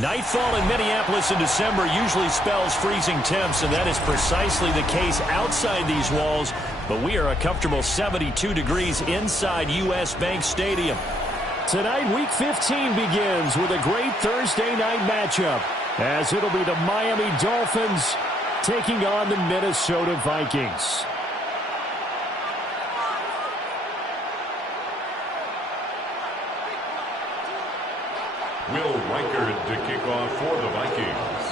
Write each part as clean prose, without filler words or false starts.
Nightfall in Minneapolis in December usually spells freezing temps, and that is precisely the case outside these walls. But we are a comfortable 72 degrees inside U.S. Bank Stadium. Tonight, Week 15 begins with a great Thursday night matchup, as it'll be the Miami Dolphins taking on the Minnesota Vikings. Will Reichard to kick off for the Vikings.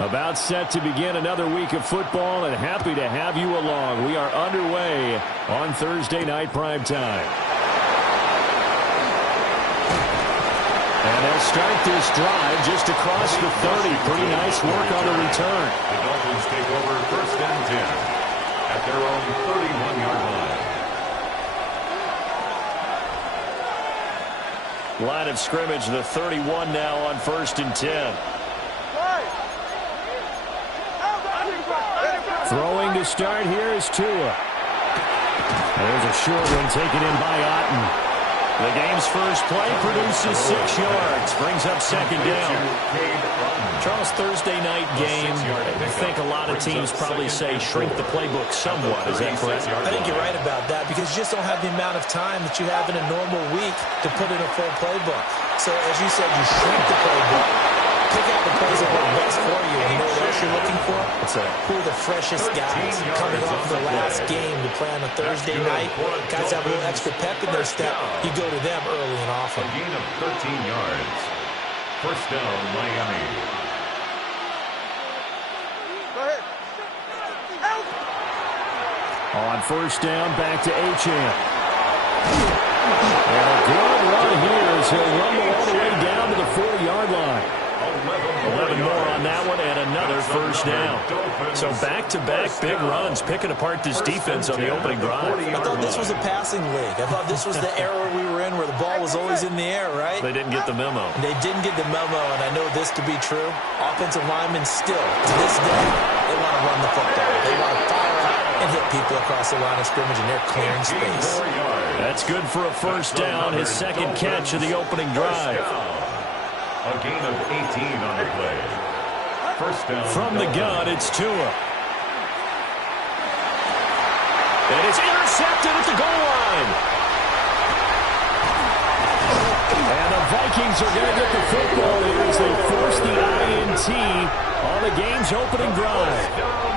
About set to begin another week of football, and happy to have you along. We are underway on Thursday night primetime. And they'll start this drive just across the 30. Pretty nice work on the return. The Dolphins take over 1st and 10 at their own 31-yard line. Line of scrimmage, the 31 now on 1st and 10. Throwing to start here is Tua. There's a short one taken in by Otten. The game's first play produces 6 yards, brings up 2nd down. Charles, Thursday night game, I think a lot of teams probably say shrink the playbook somewhat. Is that correct? I think you're right about that, because you just don't have the amount of time that you have in a normal week to put in a full playbook. So, as you said, you shrink the playbook, pick out the plays that work best for you. And you know what else you're looking for? What's that? Who are the freshest guys coming off their last game to play on a Thursday night? Guys have a little extra pep in their step. You go to them early and often. A gain of 13 yards. 1st down, Miami. On 1st down, back to Achane. And a good run here as he'll rumble all the way down to the 40-yard line. 11 more on that one, and another 1st down. So back-to-back big runs, picking apart this defense on the opening drive. I thought this was a passing league. I thought this was the era we were in where the ball was always in the air, right? They didn't get the memo. They didn't get the memo, and I know this to be true. Offensive linemen still, to this day, they want to run the football. They want to fire out and hit people across the line of scrimmage, and they're clearing space. That's good for a 1st down, his 2nd catch of the opening drive. A gain of 18 on the play. 1st down. From the gun, it's Tua. And it's intercepted at the goal line. And the Vikings are going to get the football here as they force the INT on the game's opening drive.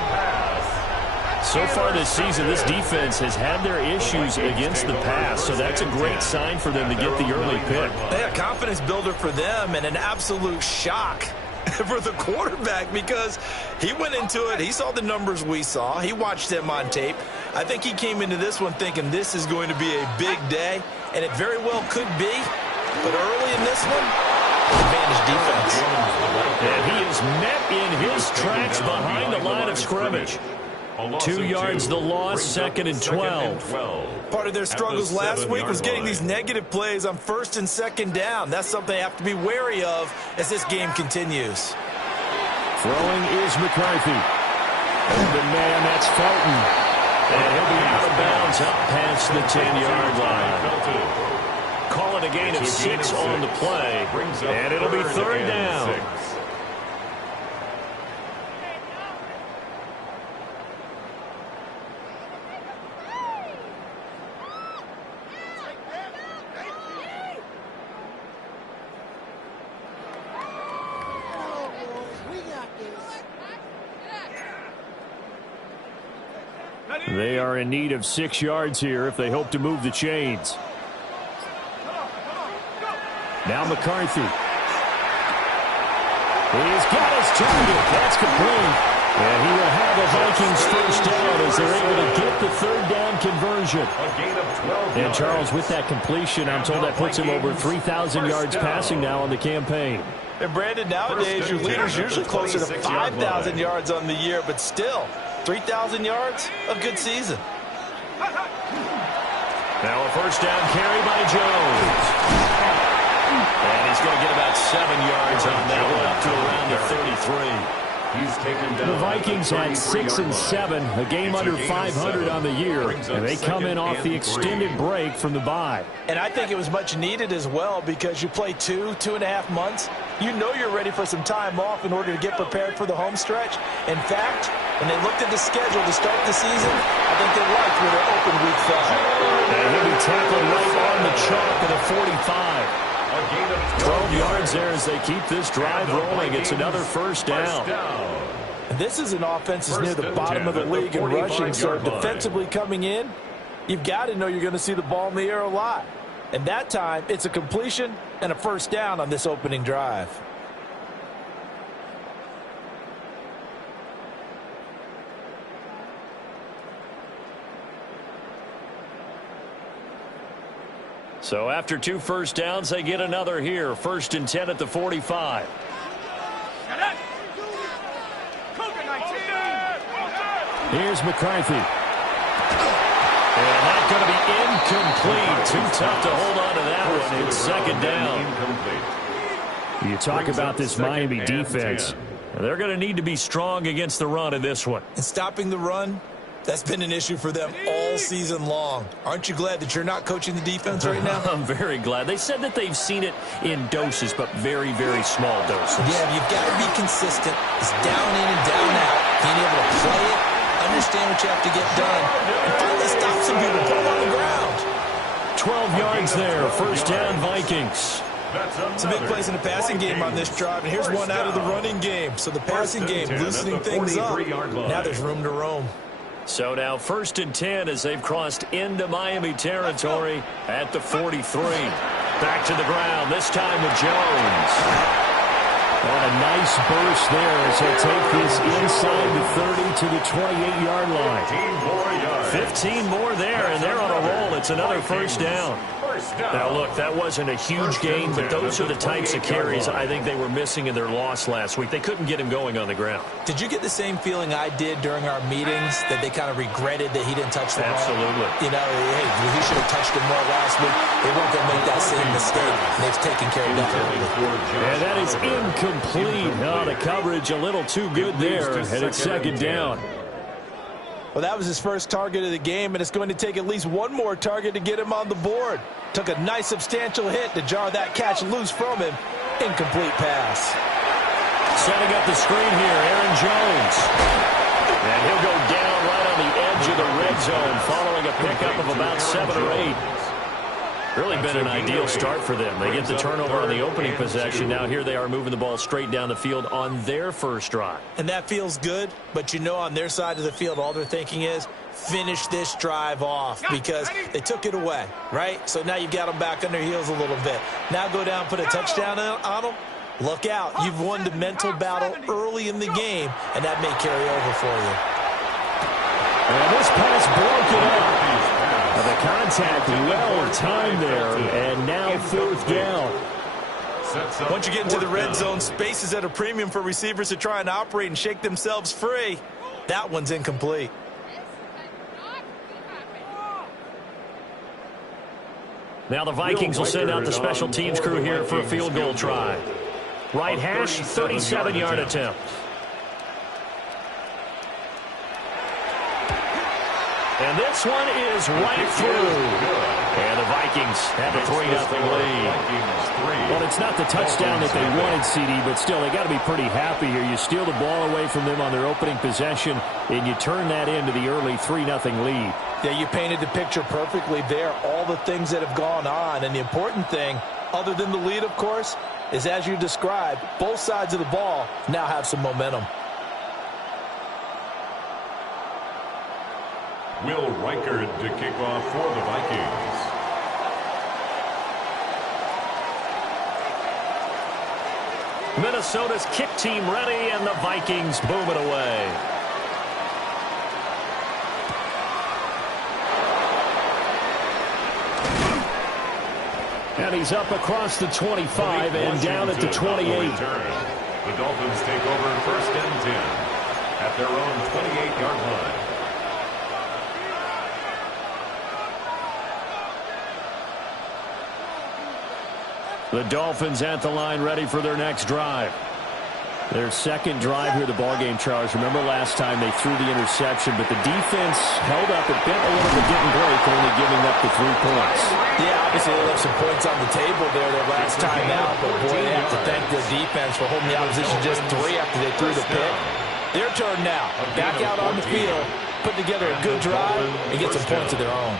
So far this season, this defense has had their issues against the pass, so that's a great sign for them to get the early pick. Yeah, confidence builder for them, and an absolute shock for the quarterback, because he went into it, he saw the numbers we saw, he watched them on tape. I think he came into this one thinking this is going to be a big day, and it very well could be, but early in this one, advantage defense. And he is met in his tracks behind the line of scrimmage. 2 yards the loss, 2nd and 12. Part of their struggles last week was getting these negative plays on 1st and 2nd down. That's something they have to be wary of as this game continues. Throwing is McCarthy. Open man, that's Felton. And he'll be out of bounds up past the 10-yard line. Call it a gain of 6 on the play. And it'll be 3rd down. They are in need of 6 yards here if they hope to move the chains. Now McCarthy. He's got his target. That's complete. And he will have a Vikings first down as they're able to get the third down conversion. A gain of 12 And Charles, with that completion, I'm told that puts him over 3,000 yards passing now on the campaign. And Brandon, nowadays your leader's usually closer to 5,000 yards on the year, but still, 3,000 yards, a good season. Now a first down carry by Jones. And he's going to get about 7 yards on that one, up to around the 33. He's taken down. The Vikings had 6 and 7, a game under 500 on the year, and they come in off the extended break from the bye. And I think it was much needed as well because you play 2.5 months. You know you're ready for some time off in order to get prepared for the home stretch. In fact, when they looked at the schedule to start the season, I think they liked where their open week fell. And he'll be tackled right on the chalk at the 45. 12 yards there as they keep this drive rolling. It's another first down. And this is an offense that's near the bottom of the league in rushing, so defensively coming in, you've got to know you're going to see the ball in the air a lot. And that time, it's a completion and a first down on this opening drive. So after 2 first downs, they get another here. 1st and 10 at the 45. Here's McCarthy. And that's going to be incomplete. Too tough to hold on to that one. It's 2nd down. You talk about this Miami defense. They're going to need to be strong against the run in this one. And stopping the run, that's been an issue for them all season long. Aren't you glad that you're not coaching the defense right now? I'm very glad. They said that they've seen it in doses, but very, very small doses. Yeah, you've got to be consistent. It's down in and down out. Being able to play it, understand what you have to get done, and finally stop some people, put them on the ground. 12 yards there, 1st down Vikings. Some big plays in the passing game on this drive, and here's one out of the running game. So the passing game loosening things up. Now there's room to roam. So now 1st and 10 as they've crossed into Miami territory at the 43. Back to the ground, this time with Jones. And a nice burst there as they take this inside the 30 to the 28-yard line. 15 more there, and they're on a roll. It's another first down. Now, look, that wasn't a huge gain, but those are the types of carries I think they were missing in their loss last week. They couldn't get him going on the ground. Did you get the same feeling I did during our meetings, that they kind of regretted that he didn't touch the ball? Absolutely. You know, hey, he should have touched him more last week. They weren't going to make that same mistake, and they've taken care of that. And that is incomplete. Oh, the coverage a little too good there, and it's 2nd down. Well, that was his first target of the game, and it's going to take at least one more target to get him on the board. Took a nice substantial hit to jar that catch loose from him. Incomplete pass. Setting up the screen here, Aaron Jones. And he'll go down right on the edge of the red zone following a pickup of about 7 or 8. Really been an ideal start for them. They get the turnover on the opening possession. Now here they are moving the ball straight down the field on their first drive. And that feels good, but you know on their side of the field all they're thinking is finish this drive off because they took it away, right? So now you've got them back on their heels a little bit. Now go down, put a touchdown on them. Look out. You've won the mental battle early in the game, and that may carry over for you. And this pass broken up. The contact well timed there, and now 4th down. Once you get into the red zone, space is at a premium for receivers to try and operate and shake themselves free. That one's incomplete. Now the Vikings will send out the special teams crew here for a field goal try. Right hash, 37-yard attempt. And this one is right through. And the Vikings have a 3-0 lead. Well, it's not the touchdown that they wanted, CD, but still, they got to be pretty happy here. You steal the ball away from them on their opening possession, and you turn that into the early 3-0 lead. Yeah, you painted the picture perfectly there, all the things that have gone on. And the important thing, other than the lead, of course, is as you described, both sides of the ball now have some momentum. Will Reichard to kick off for the Vikings. Minnesota's kick team ready, and the Vikings boom it away. And he's up across the 25 and down at the 28. The Dolphins take over 1st and 10 at their own 28-yard line. The Dolphins at the line ready for their next drive. Their second drive here, the ballgame, Charles. Remember last time they threw the interception, but the defense held up. It bent a little bit, didn't break, only giving up the 3 points. Yeah, obviously they left some points on the table there their last time out, but boy, they have to thank their defense for holding the opposition just 3 after they threw the pick. Their turn now. Back out on the field, put together a good drive, and get some points of their own.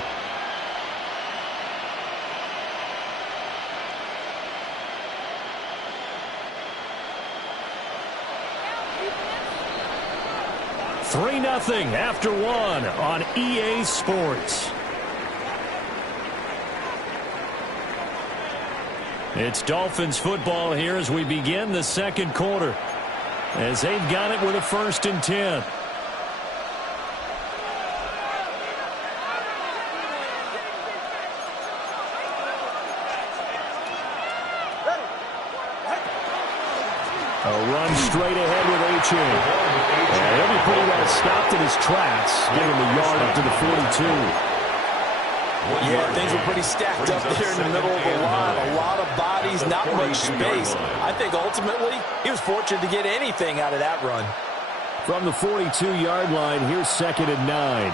Three 3-0 after 1 on EA Sports. It's Dolphins football here as we begin the second quarter, as they've got it with a 1st and 10. A run straight ahead with Achane. And he'll be pretty well stopped in his tracks, giving him a yard up to the 42. Yeah, things were pretty stacked up there in the middle of the line. A lot of bodies, not much space. I think ultimately he was fortunate to get anything out of that run. From the 42-yard line, here's 2nd and 9.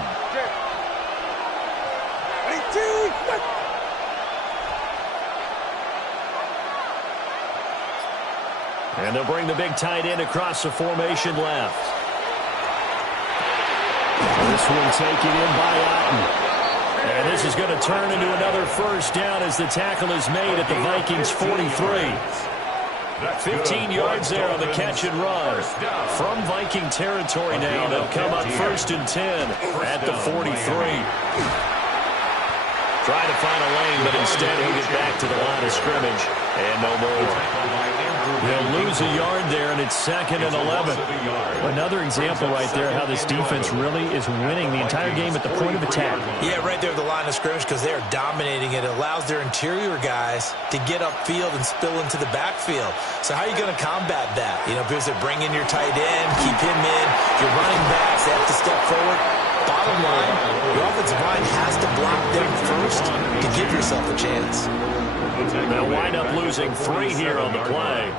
And they'll bring the big tight end across the formation left. This one taken in by Otten. And this is going to turn into another 1st down as the tackle is made at the Vikings 43. 15 yards there on the catch and run. From Viking territory now, they'll come up 1st and 10 at the 43. Trying to find a lane, but instead he'll get back to the line of scrimmage. And no more. They'll lose a yard there, and it's 2nd and 11. Another example right there how this defense really is winning the entire game at the point of attack. Yeah, right there at the line of scrimmage because they are dominating it. It allows their interior guys to get upfield and spill into the backfield. So how are you going to combat that? You know, because they bring in your tight end, keep him in, your running backs, they have to step forward. Bottom line, your offensive line has to block them first to give yourself a chance. They'll wind up losing 3 here on the play.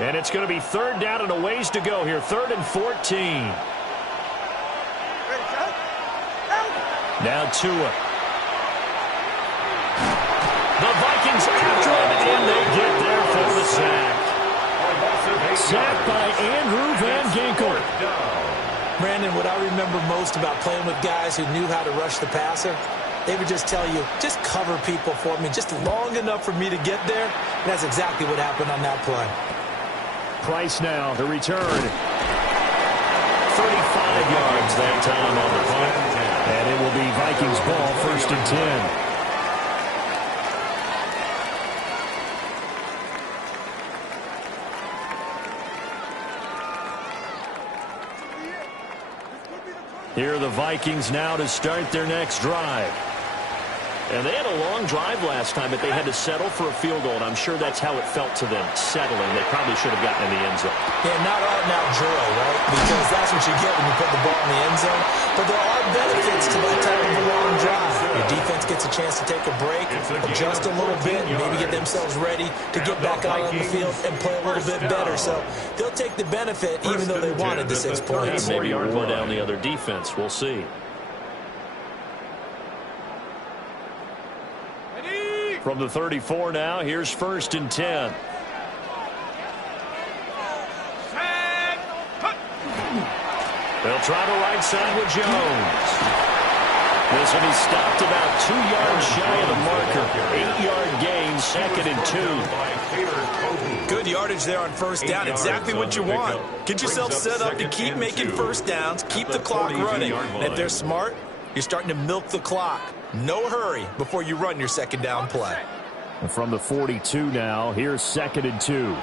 And it's going to be 3rd down and a ways to go here. 3rd and 14. Now Tua. The Vikings after him, and they get there for the sack. Sacked by Andrew Van Ginkel. Brandon, what I remember most about playing with guys who knew how to rush the passer, they would just tell you, just cover people for me, just long enough for me to get there. And that's exactly what happened on that play. Price now, the return. 35 yards that time on the punt. And it will be Vikings ball, 1st and 10. Here are the Vikings now to start their next drive. And they had a long drive last time, but they had to settle for a field goal, and I'm sure that's how it felt to them, settling. They probably should have gotten in the end zone. Yeah, not out-and-out joy, right? Because that's what you get when you put the ball in the end zone. But there are benefits to that type of a long drive. Your defense gets a chance to take a break, adjust a little bit, and maybe get themselves ready to get back out on the field and play a little bit better. So they'll take the benefit, even though they wanted the 6 points. Maybe more down the other defense. We'll see. From the 34 now, here's 1st and 10. They'll try to right side with Jones. This will be stopped about 2 yards shy of the marker. 8-yard gain, 2nd and 2. Good yardage there on 1st down. Exactly what you want. Get yourself set up to keep making 1st downs, keep the clock running. And if they're smart, you're starting to milk the clock. No hurry before you run your 2nd down play. And from the 42 now, here's 2nd and 2.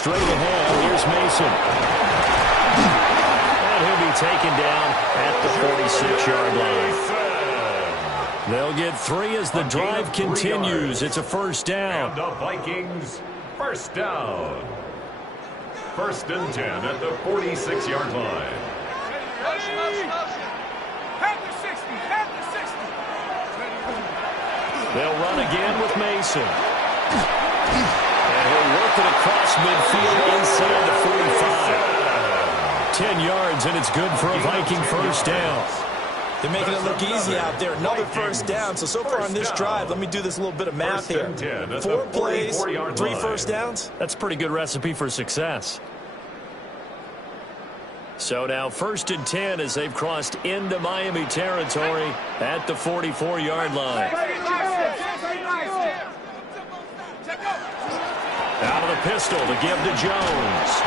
straight ahead. Here's Mason. And he'll be taken down at the 46-yard line. They'll get 3 as the drive continues. It's a first down. And the Vikings, first down. First and 10 at the 46-yard line. They'll run again with Mason. And he'll work it across midfield inside the 45. 10 yards, and it's good for a Viking first down. They're making it look easy out there. Another first down. So far on this drive, let me do this little bit of math here. 4 plays, 3 first downs. That's a pretty good recipe for success. So now first and 10 as they've crossed into Miami territory at the 44-yard line. Out of the pistol to give to Jones.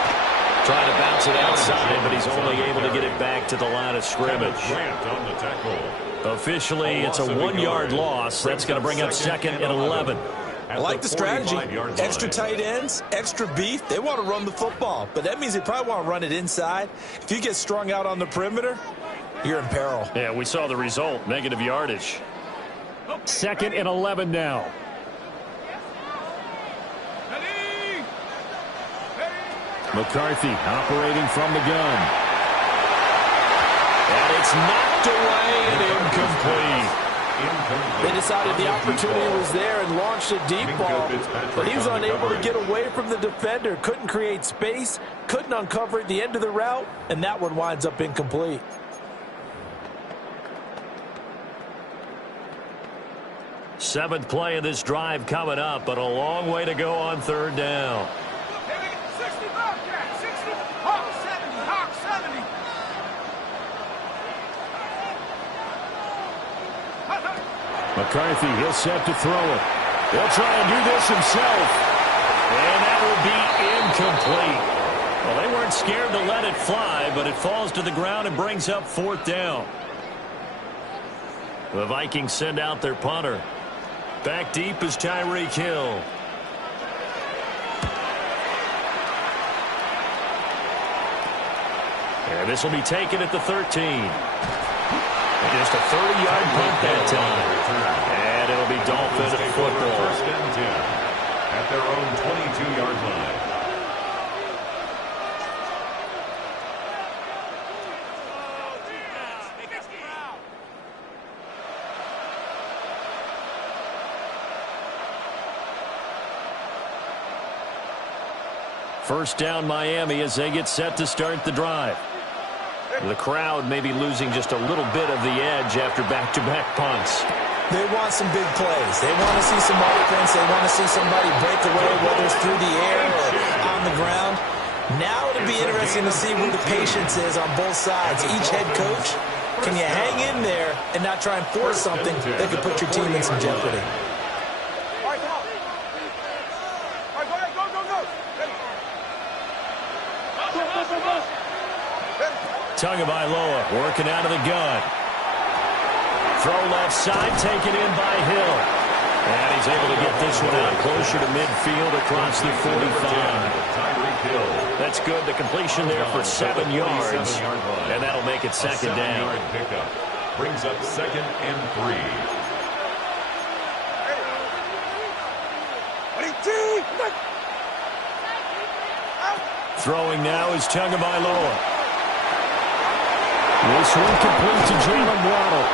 Trying to bounce it outside, but he's only able to get it back to the line of scrimmage. Officially, it's a 1-yard loss. That's going to bring up second and 11. I like the strategy. Extra tight ends, extra beef. They want to run the football, but that means they probably want to run it inside. If you get strung out on the perimeter, you're in peril. Yeah, we saw the result. Negative yardage. Second and 11 now. McCarthy operating from the gun. And it's knocked away and incomplete. They decided the opportunity was there and launched a deep ball, but he was unable to get away from the defender, couldn't create space, couldn't uncover at the end of the route, and that one winds up incomplete. Seventh play of this drive coming up, but a long way to go on third down. McCarthy, he'll set to throw it. He'll try and do this himself. And that will be incomplete. Well, they weren't scared to let it fly, but it falls to the ground and brings up fourth down. The Vikings send out their punter. Back deep is Tyreek Hill. And this will be taken at the 13. Just a 30-yard punt that time. And it'll be Dolphin football. First and 10 at their own 22-yard line. First down Miami as they get set to start the drive. The crowd may be losing just a little bit of the edge after back-to-back punts. They want some big plays. They want to see some offense. They want to see somebody break away, whether it's through the air or on the ground. Now it'll be interesting to see where the patience is on both sides. Each head coach, can you hang in there and not try and force something that could put your team in some jeopardy? Tagovailoa working out of the gun. Throw left side, taken in by Hill. And he's able to get this one out closer to midfield across the 45. That's good. The completion there for 7 yards. And that'll make it second down. Pickup brings up second and 3. Throwing now is Tagovailoa. This one complete to Jalen Waddle.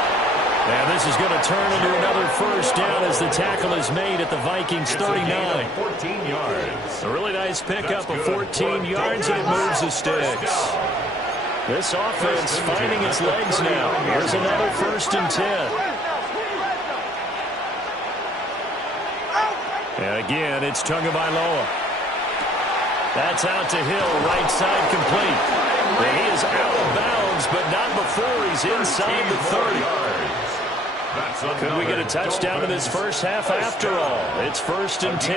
And this is going to turn into another first down as the tackle is made at the Vikings 39. 14 yards. A really nice pickup of 14 yards, and it moves the sticks. This offense finding its legs now. Here's another first and 10. And again, it's Tagovailoa. That's out to Hill, right side complete. And he is out of bounds, but not before he's inside the 30. Could we get a touchdown in this first half after all? It's first and 10.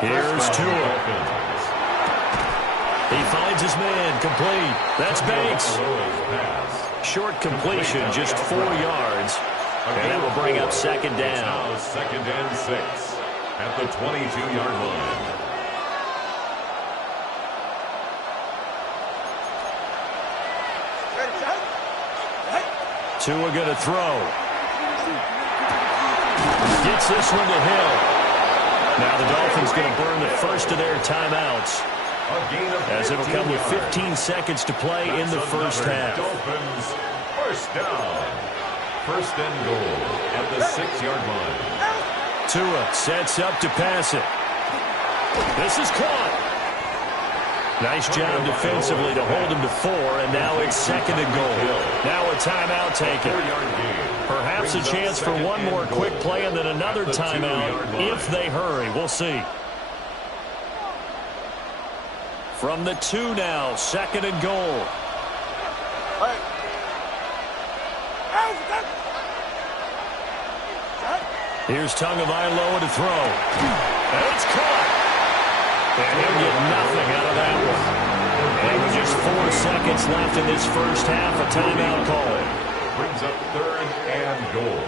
Here's Tua. He finds his man, complete. That's Banks. Short completion, just 4 yards. And that will bring up second down. Second and 6 at the 22-yard line. Tua going to throw. Gets this one to Hill. Now the Dolphins going to burn the first of their timeouts, as it'll come with 15 seconds to play in the first half. Dolphins first down. First and goal at the 6-yard line. Tua sets up to pass it. This is caught. Nice job defensively to hold him to 4, and now it's second and goal. Now a timeout taken. Perhaps a chance for one more quick play and then another timeout if they hurry. We'll see. From the 2 now, second and goal. Here's Tagovailoa to throw. And it's caught. And he'll get nothing out of that one. And with just 4 seconds left in this first half, a timeout call. Brings up third and goal.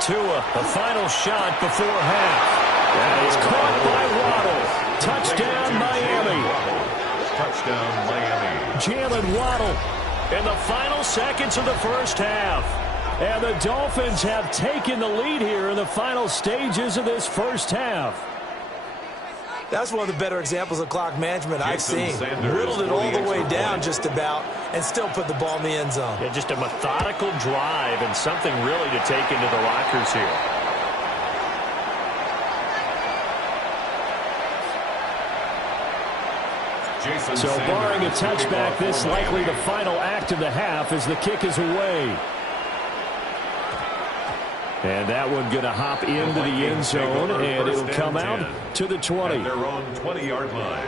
Tua, the final shot before half. That is caught by Waddle. Touchdown, Miami. Touchdown, Miami. Jalen Waddle in the final seconds of the first half. And the Dolphins have taken the lead here in the final stages of this first half. That's one of the better examples of clock management I've seen. Sanders, Whittled it all the way down just about and still put the ball in the end zone. Yeah, just a methodical drive and something really to take into the lockers here. So barring a touchback, this likely the final act of the half as the kick is away. And that one going to hop into the end zone, and it'll come out to the 20. At their own 20-yard line.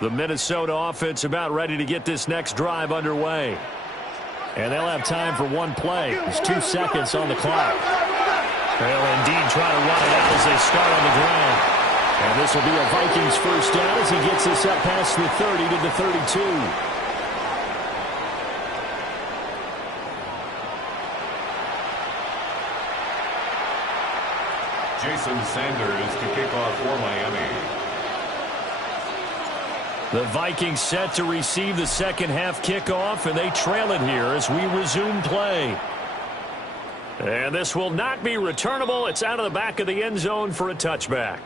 The Minnesota offense about ready to get this next drive underway. And they'll have time for one play. There's 2 seconds on the clock. They'll indeed try to run it out as they start on the ground. And this will be a Vikings first down as he gets this up past the 30 to the 32. Jason Sanders to kick off for Miami. The Vikings set to receive the second half kickoff, and they trail it here as we resume play. And this will not be returnable. It's out of the back of the end zone for a touchback.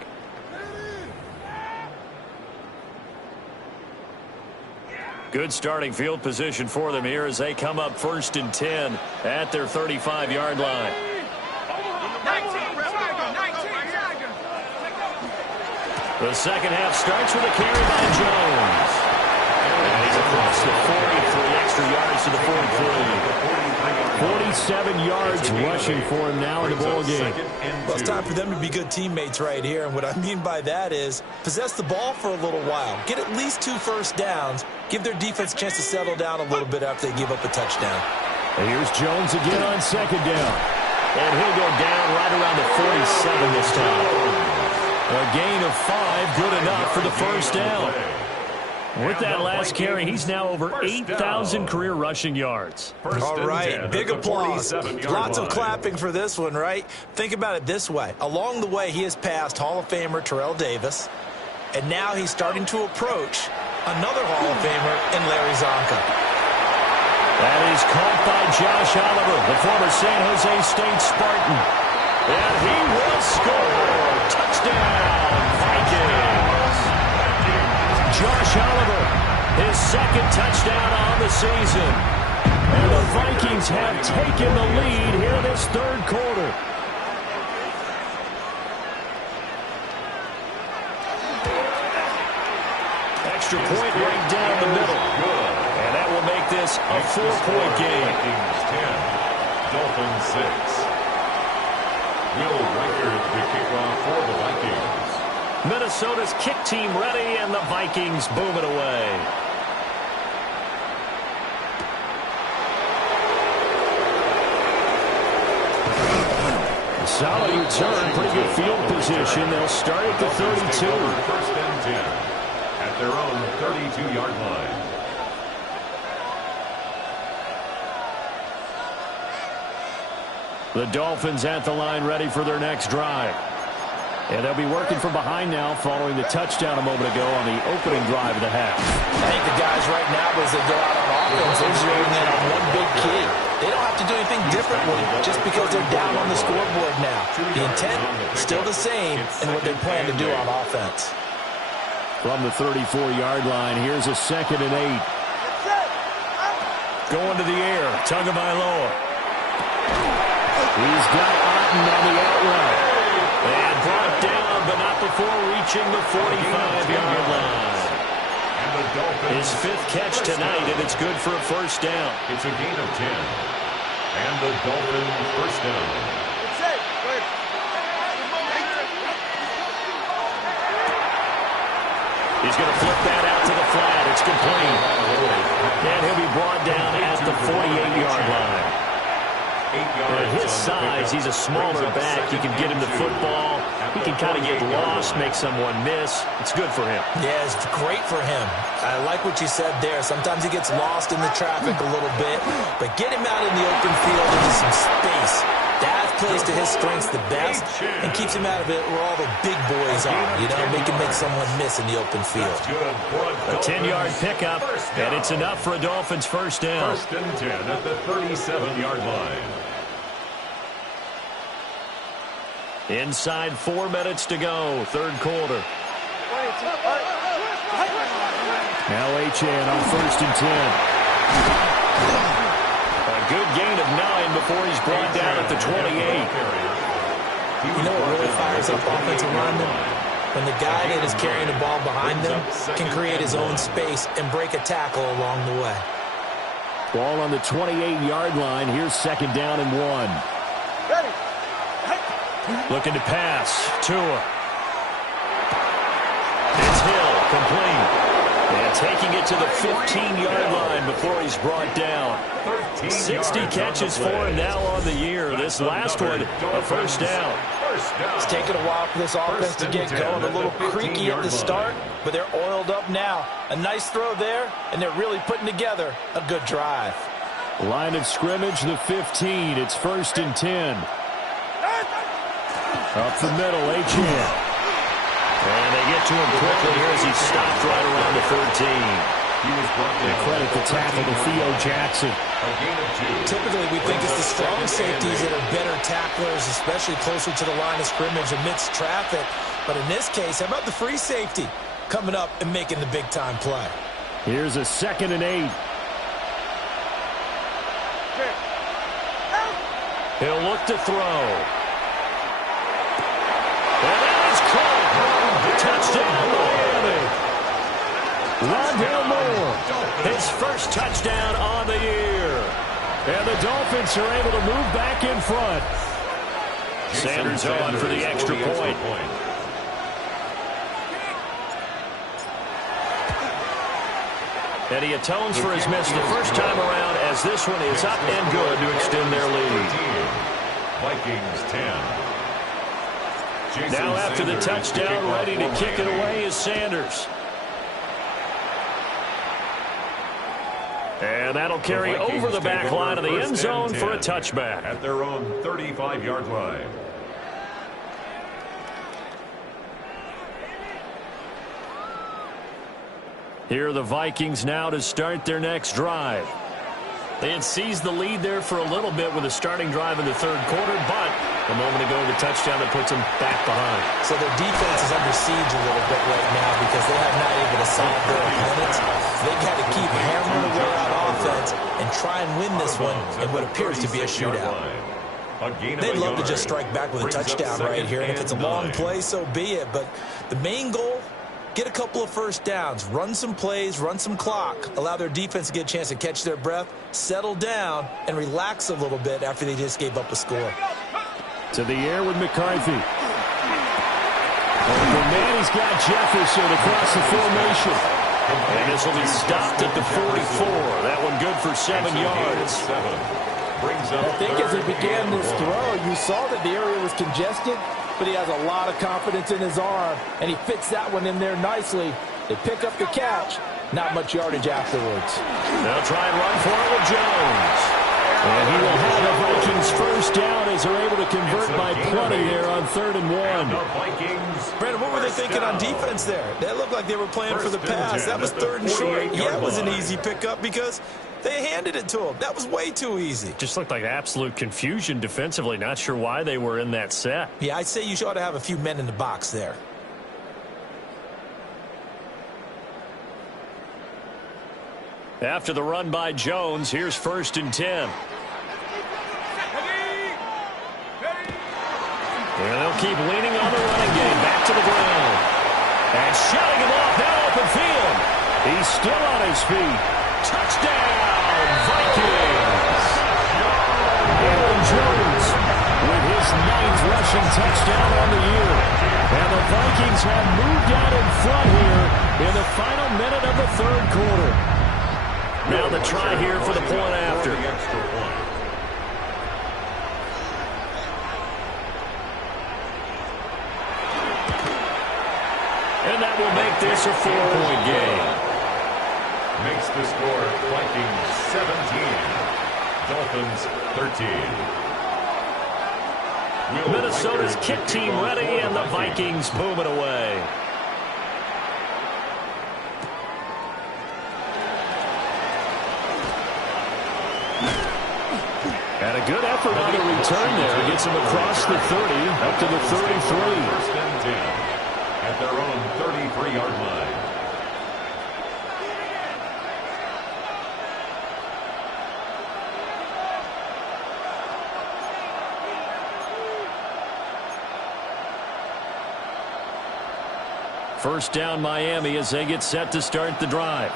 Good starting field position for them here as they come up first and 10 at their 35-yard line. The second half starts with a carry by Jones. And he's across the 40 for the extra yards to the 43. 47 yards rushing for him now in the ball game. Well, it's time for them to be good teammates right here. And what I mean by that is possess the ball for a little while. Get at least 2 first downs. Give their defense a chance to settle down a little bit after they give up a touchdown. And here's Jones again on second down. And he'll go down right around the 47 this time. A gain of 5, good enough for the first down. With that last carry, he's now over 8,000 career rushing yards. All right, big applause. Lots of clapping for this one, right? Think about it this way. Along the way, he has passed Hall of Famer Terrell Davis, and now he's starting to approach another Hall of Famer in Larry Zonka. That is caught by Josh Oliver, the former San Jose State Spartan. And he will score. Touchdown, Vikings. Josh Oliver, his second touchdown on the season. And the Vikings have taken the lead here in this third quarter. Extra point right down the middle. And that will make this a 4-point game. Vikings 10, Dolphins 6. Will Reichard the kickoff for the Vikings. Minnesota's kick team ready, and the Vikings boom it away. Solid return, pretty good field position. They'll start at the 32. First and 10 at their own 32-yard line. The Dolphins at the line ready for their next drive. And they'll be working from behind now following the touchdown a moment ago on the opening drive of the half. I think the guys right now, as they go out on offense, they're zeroing in on one big key. They don't have to do anything differently just because they're down on the scoreboard now. The intent, still the same in what they plan to do on offense. From the 34-yard line, here's a 2nd and 8. Going to the air, Tagovailoa. He's got Otton on the out route. And brought down, but not before reaching the 45-yard line. His 5th catch tonight, and it's good for a first down. It's a gain of 10. And the Dolphins first down. He's going to flip that out to the flat. It's complete. And he'll be brought down at the 48-yard line. At his size, he's a smaller back. You can get him the football. He can kind of get lost, make someone miss. It's good for him. Yeah, it's great for him. I like what you said there. Sometimes he gets lost in the traffic a little bit, but get him out in the open field into some space. That plays to his strengths the best and keeps him out of it where all the big boys are. You know, make him make someone miss in the open field. A 10-yard pickup, and it's enough for a Dolphins first down. 1st and 10 at the 37-yard line. Inside 4 minutes to go, 3rd quarter. Now Achane on 1st and 10. A good gain of 9 before he's brought down at the 28. You know what really fires up offensive linemen? When the guy that is carrying the ball behind them can create his own space and break a tackle along the way. Ball on the 28-yard line. Here's 2nd down and 1. Looking to pass. Tua. It's Hill. Complete. And taking it to the 15-yard line before he's brought down. 60 catches for him now on the year. This last one, a first down. It's taken a while for this offense to get going. A little creaky at the start, but they're oiled up now. A nice throw there, and they're really putting together a good drive. Line of scrimmage, the 15. It's 1st and 10. Up the middle, Achane. And they get to him quickly here as he stopped right around the 13. And credit the tackle to Theo Jackson. Typically, we think it's the strong safeties that are better tacklers, especially closer to the line of scrimmage amidst traffic. But in this case, how about the free safety coming up and making the big-time play? Here's a 2nd and 8. He'll look to throw. And that is caught. Touchdown, Miami. Rondale Moore, his first touchdown on the year. And the Dolphins are able to move back in front. Sanders on for the extra point. And he atones for his miss the first time around as this one is up and good to extend their lead. Vikings 10. Now after the touchdown, ready to kick it away is Sanders. And that'll carry over the back line of the end zone for a touchback. At their own 35-yard line. Here are the Vikings now to start their next drive. They had seized the lead there for a little bit with a starting drive in the 3rd quarter, but a moment ago the touchdown that puts them back behind. So their defense is under siege a little bit right now because they have not able to solve their opponents. They've got to keep hammering away on offense and try and win this one in what appears to be a shootout. They'd love to just strike back with a touchdown right here, and if it's a long play, so be it. But the main goal, get a couple of first downs, run some plays, run some clock, allow their defense to get a chance to catch their breath, settle down, and relax a little bit after they just gave up a score. To the air with McCarthy. Over man, he's got Jefferson across the formation. And this will be stopped at the 44. That one good for 7 yards. I think as he began this throw, you saw that the area was congested, but he has a lot of confidence in his arm, and he fits that one in there nicely. They pick up the catch, not much yardage afterwards. They'll try and run for it with Jones. And he will have the Vikings first down as they're able to convert by plenty there on 3rd and 1. Brandon, what were they thinking on defense there? That looked like they were playing for the pass. That was 3rd and short. Yeah, it was an easy pickup because they handed it to him. That was way too easy. Just looked like absolute confusion defensively. Not sure why they were in that set. Yeah, I'd say you ought to have a few men in the box there. After the run by Jones, here's 1st and 10. And they'll keep leaning on the running game. Back to the ground. And shutting him off that open field. He's still on his feet. Touchdown, Vikings. Aaron Jones with his 9th rushing touchdown on the year. And the Vikings have moved out in front here in the final minute of the 3rd quarter. Now the try here for the point after. And that will make this a 4-point game. Makes the score Vikings 17, Dolphins 13. Minnesota's kick team ready, and the Vikings boom it away. And a good effort on the return there. Gets him across the 30, up to the 33. 1st and 10 at their own 33-yard line. First down Miami as they get set to start the drive.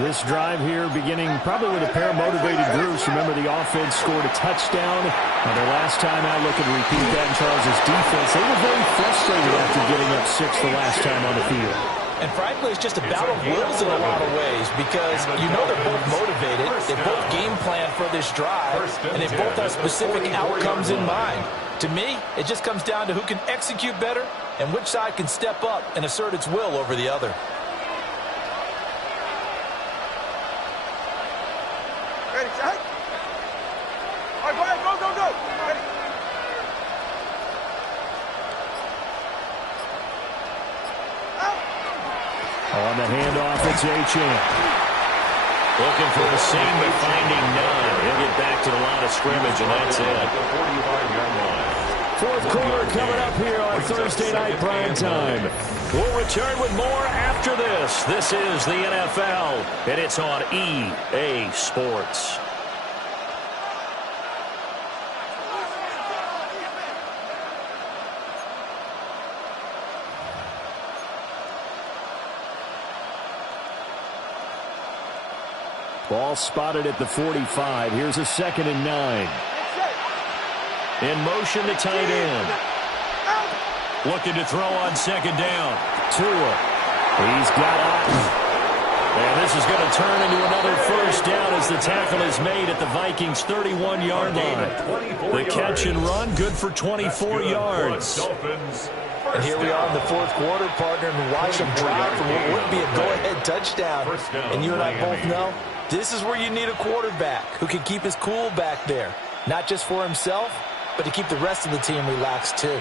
This drive here beginning probably with a pair of motivated groups. Remember, the offense scored a touchdown. The last time out, looking to repeat that in Charles' defense. They were very frustrated after getting up 6 the last time on the field. And frankly, it's just a battle of wills in a lot of ways because you know they're both motivated. They both game plan for this drive, and they both have specific outcomes in mind. To me, it just comes down to who can execute better and which side can step up and assert its will over the other. Ready, set. All right, go ahead, go, go, go. Ready. On the handoff, it's Achane. Looking for a seam, but finding none. He'll get back to the line of scrimmage, and that's it. 4th quarter coming up here on Thursday Night Prime Time. We'll return with more after this. This is the NFL, and it's on EA Sports. Ball spotted at the 45. Here's a 2nd and 9. In motion to tight end. Looking to throw on 2nd down. Tua. He's got Otten. And this is going to turn into another first down as the tackle is made at the Vikings' 31-yard line. The catch and run, good for 24 yards. And here we are in the 4th quarter, partner, and watch them drive for what would be a go-ahead touchdown. And you and I both know this is where you need a quarterback who can keep his cool back there. Not just for himself, but to keep the rest of the team relaxed too.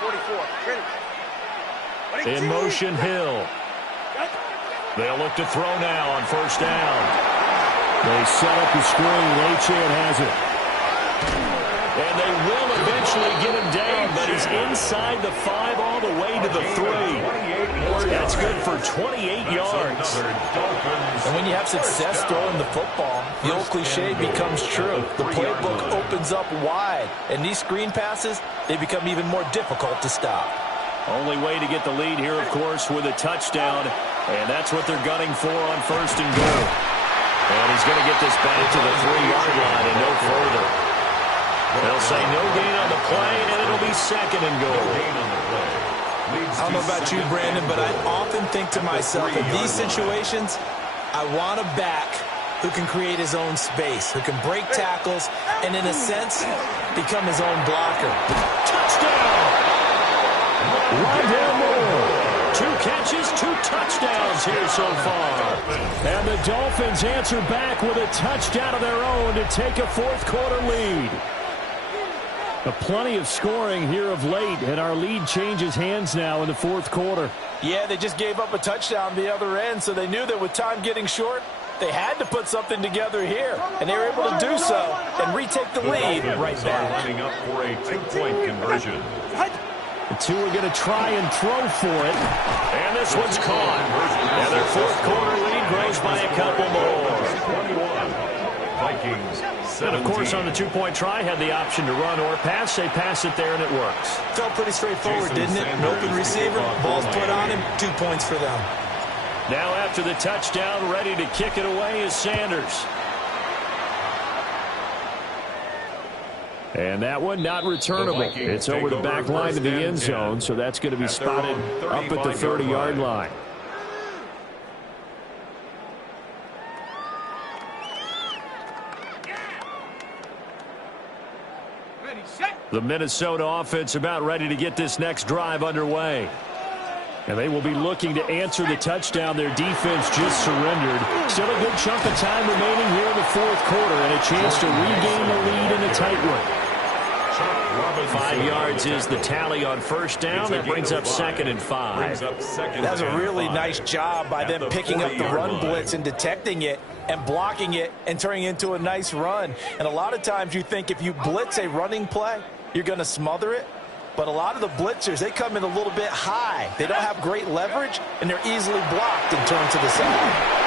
44, ready. In motion, Hill. They'll look to throw now on 1st down. They set up the screen. Achane has it. And they will eventually get him down, but he's inside the 5 all the way to the 3. That's good for 28 yards. And when you have success throwing the football, the old cliche becomes true. The playbook opens up wide, and these screen passes, they become even more difficult to stop. Only way to get the lead here, of course, with a touchdown, and that's what they're gunning for on 1st and goal. And he's going to get this back to the 3-yard line and no further. They'll say no gain on the play, and it'll be 2nd and goal. I don't know about you, Brandon, but I often think to myself, in these situations, I want a back who can create his own space, who can break tackles, and in a sense, become his own blocker. Touchdown! Rondale Moore. 2 catches his 2 touchdowns here so far. And the Dolphins answer back with a touchdown of their own to take a fourth-quarter lead. Plenty of scoring here of late, and our lead changes hands now in the fourth quarter. Yeah, they just gave up a touchdown the other end, so they knew that with time getting short, they had to put something together here, and they were able to do so and retake the lead right back. Lining up for a 2-point conversion. The 2 are going to try and throw for it, and this one's caught. And their fourth-quarter lead grows by a couple more. 21. Vikings 17. And, of course, on the 2-point try, had the option to run or pass. They pass it there, and it works. Felt pretty straightforward, didn't it? An open receiver, ball's put on him, 2 points for them. Now after the touchdown, ready to kick it away is Sanders. And that one not returnable. It's over the back line to the end zone, so that's going to be spotted up at the 30-yard line. The Minnesota offense about ready to get this next drive underway. And they will be looking to answer the touchdown their defense just surrendered. Still a good chunk of time remaining here in the fourth quarter and a chance to regain the lead in a tight one. 5 yards is the tally on first down. That brings up 2nd and 5. That's a really nice job by them picking up the run blitz and detecting it and blocking it and turning it into a nice run. And a lot of times you think if you blitz a running play, you're going to smother it. But a lot of the blitzers, they come in a little bit high. They don't have great leverage, and they're easily blocked and turned to the side.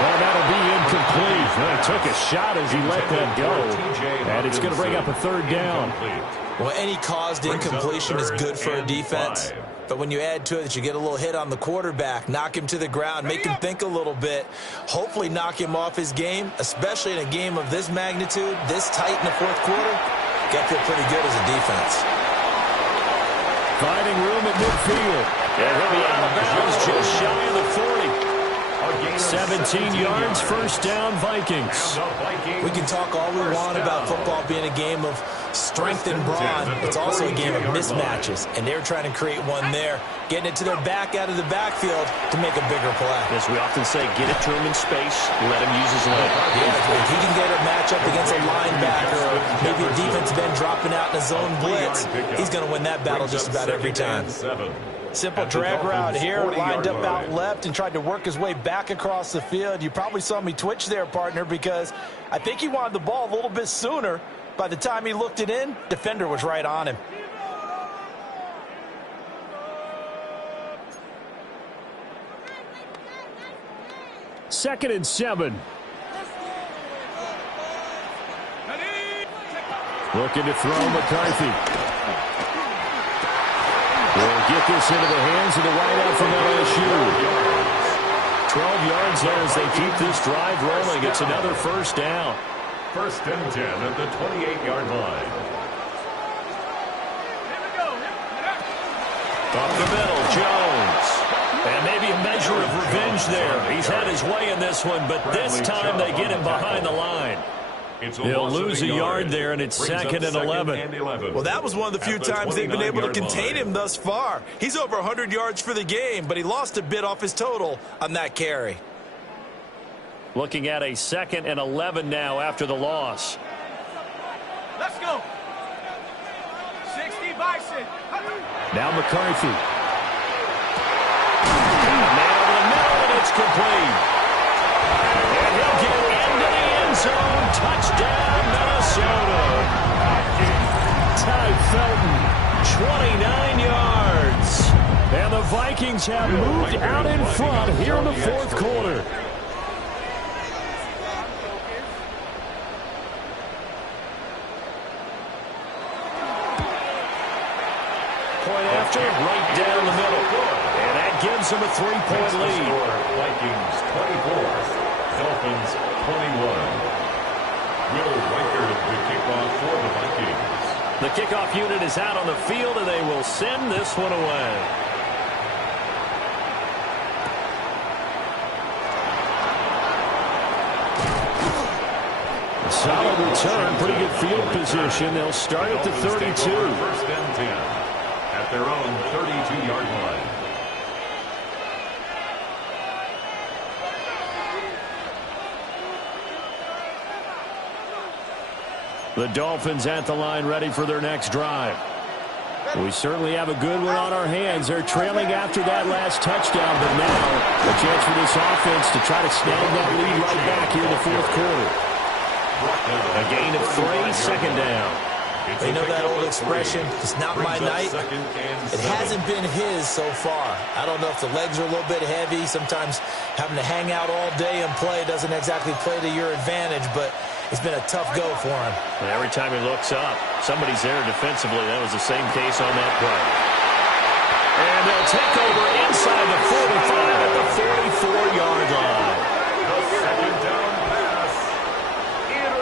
Well, that'll be incomplete. He took a shot as he let that go. And it's going to bring up a 3rd down. Well, any caused incompletion is good for a defense. But when you add to it that you get a little hit on the quarterback, knock him to the ground, make him think a little bit, hopefully knock him off his game, especially in a game of this magnitude, this tight in the fourth quarter, got to feel pretty good as a defense. Finding room at midfield. And he'll be out of bounds just shy of the 40. 17 yards, first down, Vikings. We can talk all we want about football being a game of strength and brawn. It's also a game of mismatches, and they're trying to create one there, getting it to their back out of the backfield to make a bigger play. As we often say, get it to him in space, let him use his leg. Yeah, if he can get a matchup against a linebacker or maybe a defensive end dropping out in a zone blitz, he's going to win that battle just about every time. Simple drag route here, lined up out left and tried to work his way back across the field. You probably saw me twitch there, partner, because I think he wanted the ball a little bit sooner. By the time he looked it in, defender was right on him. Second and 7. Looking to throw McCarthy. Will get this into the hands of the wideout from LSU. 12 yards there as they keep this drive rolling. It's another first down. 1st and 10 at the 28-yard line. Up the middle, Jones. And maybe a measure of revenge there. He's had his way in this one, but this time they get him behind the line. He'll lose a yard there, and it's 2nd and 11. Well, that was one of the few times they've been able to contain him thus far. He's over 100 yards for the game, but he lost a bit off his total on that carry. Looking at a 2nd and 11 now after the loss. Let's go. 60 Bison. Now McCarthy. Nailed in the middle, and it's complete. And he'll get into the end zone. Touchdown, Minnesota. Ty Felton, 29 yards. And the Vikings have moved out in front here in the fourth quarter. Point after, right down the middle. And that gives them a 3-point lead. Vikings 24, Dolphins 21. Will Riker the kickoff for the Vikings. The kickoff unit is out on the field, and they will send this one away. Solid return, pretty good field position. They'll start at the 32. 1st and 10 at their own 32-yard line. The Dolphins at the line ready for their next drive. We certainly have a good one on our hands. They're trailing after that last touchdown, but now a chance for this offense to try to snag that lead right back here in the fourth quarter. A gain of 3, second down. You know that old expression, it's not my night. It hasn't been his so far. I don't know if the legs are a little bit heavy. Sometimes having to hang out all day and play doesn't exactly play to your advantage, but it's been a tough go for him. And every time he looks up, somebody's there defensively. That was the same case on that play. And they'll take over inside the 45 at the 44-yard line.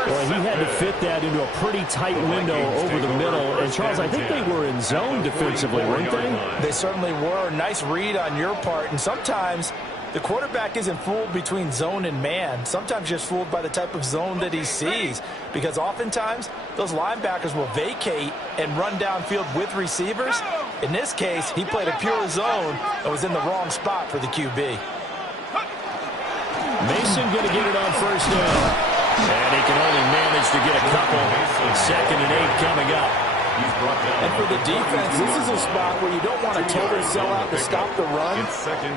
Well, he had to fit that into a pretty tight window over the middle. And, Charles, I think they were in zone defensively, weren't they? They certainly were. Nice read on your part. And sometimes the quarterback isn't fooled between zone and man. Sometimes just fooled by the type of zone that he sees. Because oftentimes, those linebackers will vacate and run downfield with receivers. In this case, he played a pure zone and was in the wrong spot for the QB. Mason going to get it on first down. And he can only manage to get a couple. 2nd and 8 coming up. And for the defense, this is a spot where you don't want to totally sell out to stop the run,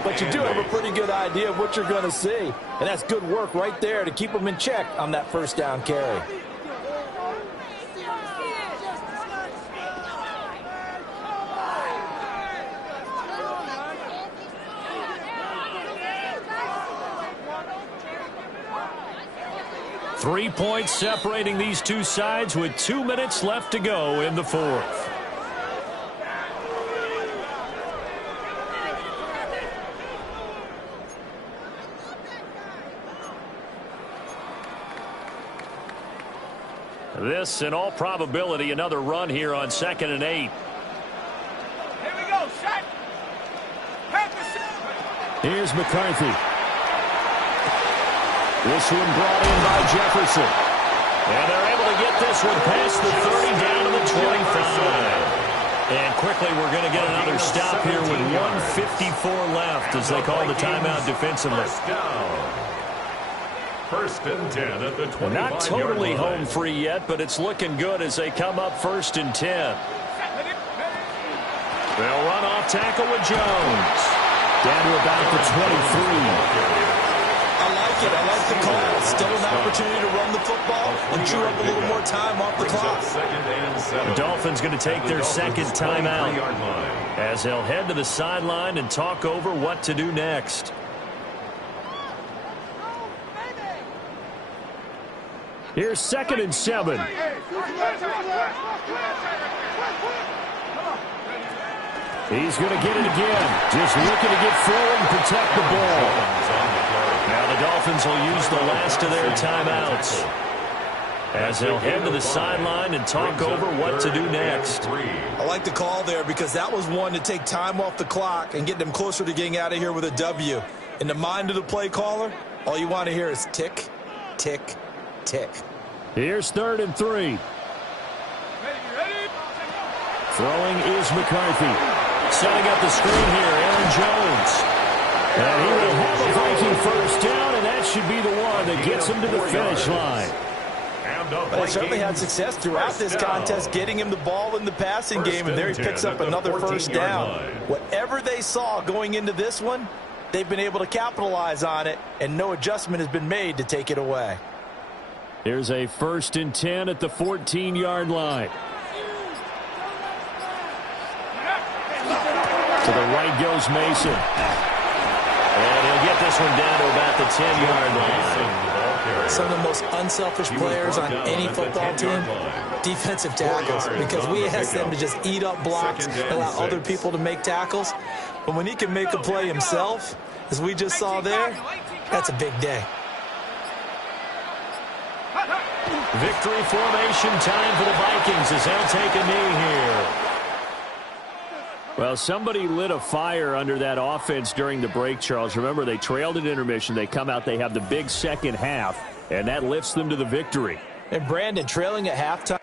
but you do have a pretty good idea of what you're going to see. And that's good work right there to keep them in check on that first down carry. Three points separating these two sides with 2 minutes left to go in the fourth. This, in all probability, another run here on 2nd and 8. Here we go, shot. Here's McCarthy. This one brought in by Jefferson. And they're able to get this one past the 30 down to the 25. And quickly we're going to get another stop here with 1:54 left as they call the timeout defensively. First and 10 at the 25-yard line. Not totally home free yet, but it's looking good as they come up 1st and 10. They'll run off tackle with Jones. Down to about the 23. I like the call. Still an opportunity to run the football and chew up a little more time off the clock. The Dolphins going to take their second timeout as they'll head to the sideline and talk over what to do next. Here's 2nd and 7. He's going to get it again. Just looking to get forward and protect the ball. Now the Dolphins will use the last of their timeouts as they'll head to the sideline and talk over what to do next. I like the call there because that was one to take time off the clock and get them closer to getting out of here with a W. In the mind of the play caller, all you want to hear is tick, tick, tick. Here's 3rd and 3. Throwing is McCarthy. Setting up the screen here, Aaron Jones. And he will have a Viking first down, and that should be the one that gets him to the finish line. Well, he certainly had success throughout this contest, getting him the ball in the passing game, and there he picks up another first down. Whatever they saw going into this one, they've been able to capitalize on it, and no adjustment has been made to take it away. Here's a 1st and 10 at the 14-yard line. To the right goes Mason. And he'll get this one down to about the 10-yard line. Some of the most unselfish players on any football team, defensive tackles, because we ask them to just eat up blocks and allow other people to make tackles. But when he can make a play himself, as we just saw there, that's a big day. Victory formation time for the Vikings as they'll take a knee here. Well, somebody lit a fire under that offense during the break, Charles. Remember, they trailed at intermission. They come out, they have the big second half, and that lifts them to the victory. And Brandon, trailing at halftime.